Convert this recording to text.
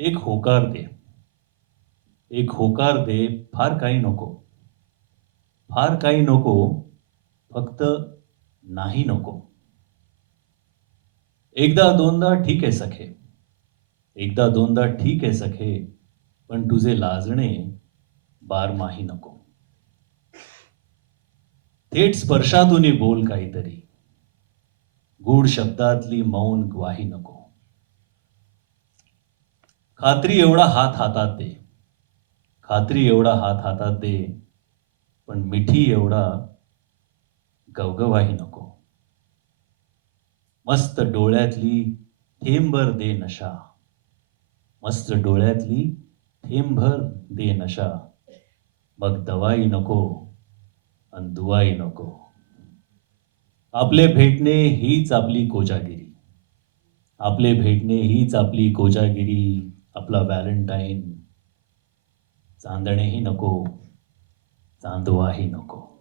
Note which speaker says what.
Speaker 1: एक होकार दे एक होकार दे फार काही नको. फार काही नको फक्त नाही नको. एकदा दोनदा ठीक आहे सखे. एकदा दोनदा ठीक आहे सखे पण तुझे लाजणे बारमाही नको. थेट स्पर्शातून बोल काहीतरी. गूढ शब्दातली मौन ग्वाही नको. खात्री एवढा हात हातात दे. खात्री एवढा हात हातात दे पण मिठी एवढा गवगवाही नको. मस्त डोळ्यातली थेंबर दे नशा. मस्त डोळ्यातली थेंबर दे नशा. मग दवाई नको आणि दुवाई नको. आपले भेटणे हीच आपली कोजागिरी. आपले भेटणे हीच आपली कोजागिरी. आपला व्हॅलेंटाईन चांदणेही नको चांदवाही नको.